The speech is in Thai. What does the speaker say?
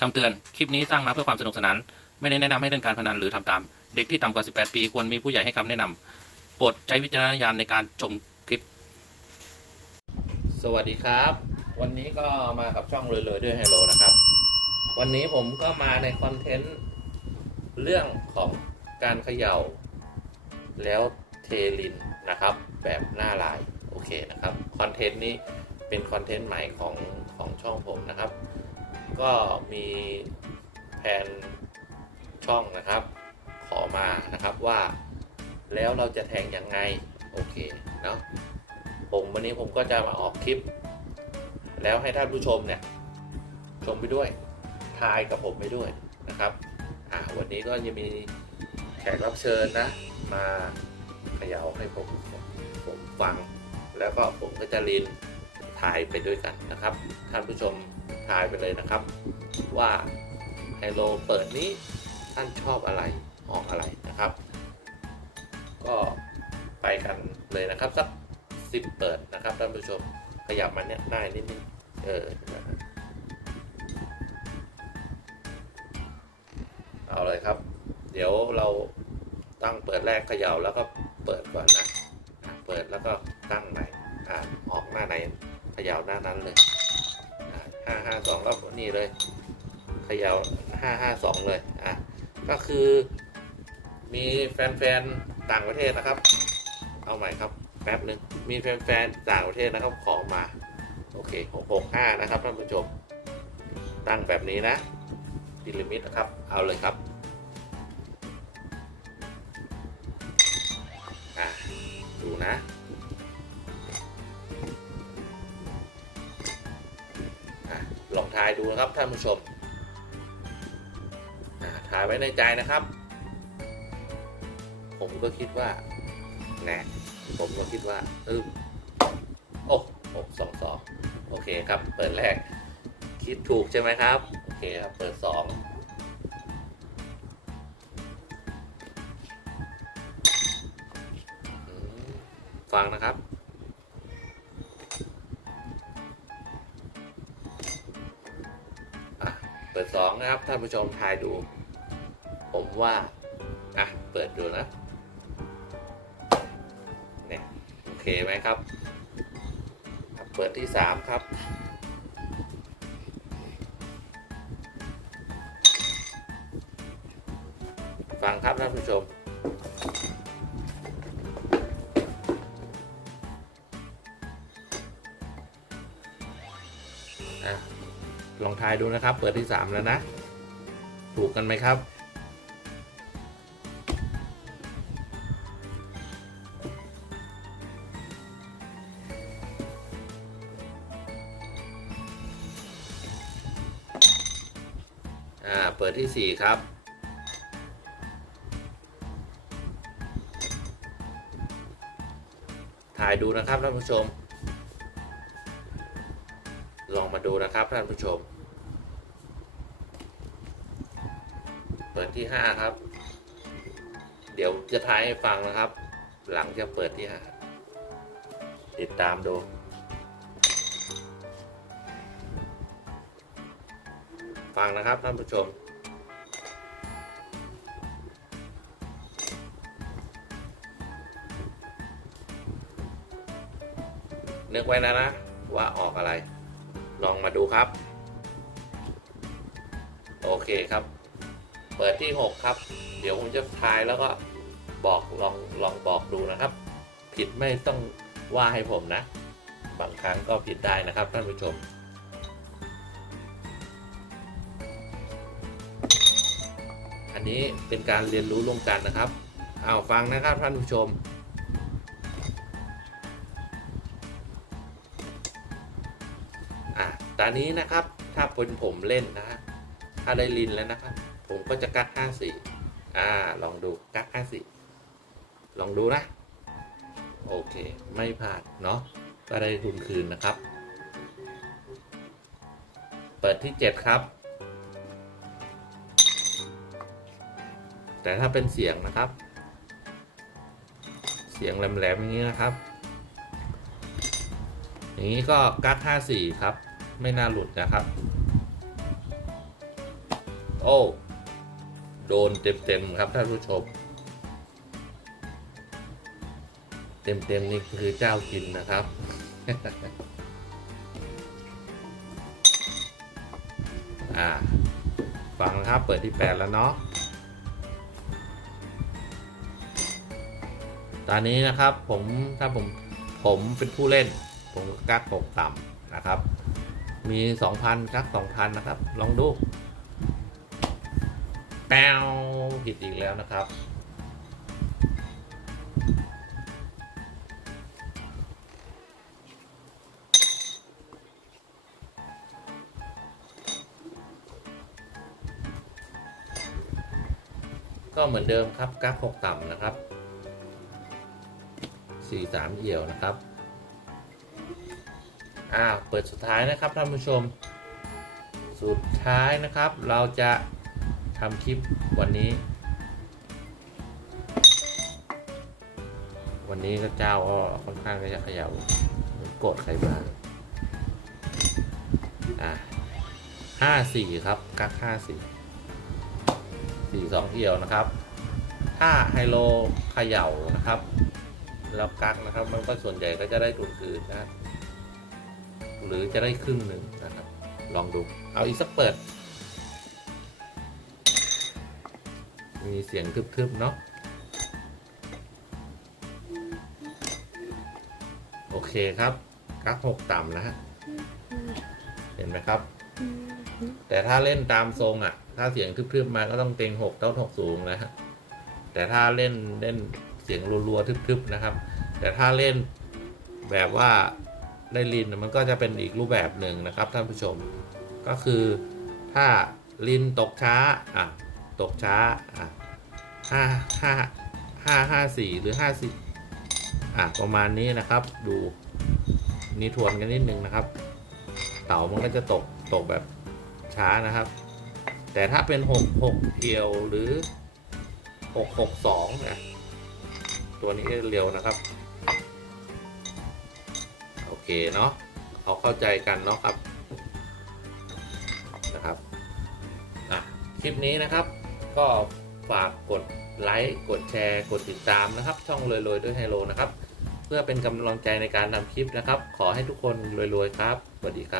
คำเตือน คลิปนี้สร้างมาเพื่อความสนุกสนาน ไม่ได้แนะนำให้เล่นการพนันหรือทำตาม เด็กที่ต่ำกว่า 18 ปี ควรมีผู้ใหญ่ให้คำแนะนำโปรดใช้วิจารณญาณในการชมคลิป สวัสดีครับ วันนี้ก็มากับช่องเลยเลยด้วย Hello นะครับ วันนี้ผมก็มาในคอนเทนต์เรื่องของการเขย่า แล้วเทลินนะครับ แบบหน้าลาย โอเคนะครับ คอนเทนต์นี้เป็นคอนเทนต์ใหม่ของของช่องผมนะครับ ก็มีแผนช่องนะครับ ขอมานะครับว่าแล้วเราจะแทงยังไง โอเคเนาะผมวันนี้ผมก็จะมาออกคลิป แล้วให้ท่านผู้ชมเนี่ยชมไปด้วยทายกับผมไปด้วยนะครับอ่าวันนี้ก็จะมีแขกรับเชิญนะ มาเขย่าให้ผมผมฟัง แล้วก็ผมก็จะลิน ทายไปด้วยกันนะครับ ท่านผู้ชมทายไปเลยนะครับ ว่าไฮโลเปิดนี้ท่านชอบอะไรออกอะไรนะครับ ก็ไปกันเลยนะครับสักสิบเปิดนะครับท่านผู้ชมขยับมันเนี่ยได้นิดนึงเออเอาเลยครับ เดี๋ยวเราตั้งเปิดแรกเขย่าแล้วก็เปิดก่อนนะ เปิดแล้วก็ตั้งใหม่ ขย่าหน้านั้นเลยห้าห้าสองก็นี่เลยเขย่าห้าห้าสองเลยอะก็คือมีแฟนๆต่างประเทศนะครับ เอาใหม่ครับแป๊บหนึ่งมีแฟนๆต่างประเทศนะครับขอมาโอเคหกหกห้านะครับท่านผู้ชมตั้งแบบนี้นะดิลิมิตนะครับ เอาเลยครับอะดูนะ ทายดูนะครับท่านผู้ชมอ่ายไว้ในใจนะครับ ผมก็คิดว่าแน่ผมก็คิดว่าเออโอ้หกสองสองโอเคครับ เปิดแรก คิดถูกใช่ไหมครับ โอเคครับ เปิดสองฟังนะครับ ปิดสองนะครับ ท่านผู้ชมทายดู ผมว่า อะ เปิดดูนะ เนี่ย โอเคไหมครับ เปิดที่สามครับ ฟังครับท่านผู้ชมอะ ลองทายดูนะครับ เปิดที่สามแล้วนะ ถูกกันไหมครับ อ่า เปิดที่สี่ครับถ่ายดูนะครับท่านผู้ชม ลองมาดูนะครับท่านผู้ชม เปิดที่ห้าครับ เดี๋ยวจะทายให้ฟังนะครับ หลังจะเปิดที่ห้าติดตามดูฟังนะครับท่านผู้ชมนึกไว้นะนะว่าออกอะไร ลองมาดูครับ โอเคครับ เปิดที่ 6 ครับ เดี๋ยวผมจะทายแล้วก็บอกลองลองบอกดูนะครับ ผิดไม่ต้องว่าให้ผมนะ บางครั้งก็ผิดได้นะครับท่านผู้ชมอันนี้เป็นการเรียนรู้ร่วมกันนะครับ เอาฟังนะครับท่านผู้ชม ตอนนี้นะครับ ถ้าเป็นผมเล่นนะฮะถ้าได้ลินแล้วนะครับ ผมก็จะกัก54อ่า ลองดูกัก54ลองดูนะ โอเค ไม่พลาดเนาะ ก็ได้ทุนคืนนะครับ เปิดที่7ครับ แต่ถ้าเป็นเสียงนะครับ เสียงแหลมๆอย่างนี้นะครับ อย่างนี้ก็กัก54ครับ ไม่น่าหลุดนะครับ โอ้ โดนเต็มๆครับท่านผู้ชม เต็มๆนี่คือเจ้ากินนะครับอ่าฟังนะครับเปิดที่แปดแล้วเนาะ ตอนนี้นะครับผมถ้าผมผมเป็นผู้เล่น ผมก็กักหกต่ำนะครับ มี2,000กัก2,000นะครับ ลองดูแปวผิดอีกแล้วนะครับ ก็เหมือนเดิมครับกักหกต่ำนะครับสี่สามเอี่ยวนะครับ อ่าเปิดสุดท้ายนะครับท่านผู้ชม สุดท้ายนะครับ เราจะทำคลิปวันนี้ วันนี้ก็เจ้าก็ค่อนข้างจะเขย่ากรธใครมาอ่าห้าสี่ครับกักห้าสี่สี่สองเอี่ยวนะครับ ถ้าไฮโลเขย่านะครับ แล้วกักนะครับ มันก็ส่วนใหญ่ก็จะได้ทุนคืนนะ หรือจะได้ครึ่งหนึ่งนะครับ ลองดู เอาอีกสักเปิด มีเสียงทึบๆ เนาะโอเคครับกักหกต่ำนะฮะเห็นไหมครับ แต่ถ้าเล่นตามทรงอะ ถ้าเสียงทึบๆมาก็ต้องเต็งหกเต้าหกสูงนะฮะแต่ถ้าเล่นเล่นเสียงรัวๆทึบๆนะครับ แต่ถ้าเล่นแบบว่า ได้ลินมันก็จะเป็นอีกรูปแบบหนึ่งนะครับท่านผู้ชม ก็คือถ้าลินตกช้าอะตกช้าอะห้าห้าห้าห้าสี่หรือห้าสี่อะประมาณนี้นะครับ ดูนี่ทวนกันนิดนึงนะครับ เต่ามันก็จะตกตกแบบช้านะครับ แต่ถ้าเป็นหกหกเอียวหรือหกหกสองนะตัวนี้เร็วนะครับ เคเนาะเขาเข้าใจกันเนาะครับนะครับอะคลิปนี้นะครับ ก็ฝากกดไลค์กดแชร์ กดติดตามนะครับ ช่องรวยๆด้วยไฮโลนะครับ เพื่อเป็นกำลังใจในการทำคลิปนะครับ ขอให้ทุกคนรวยๆครับสวัสดีครับ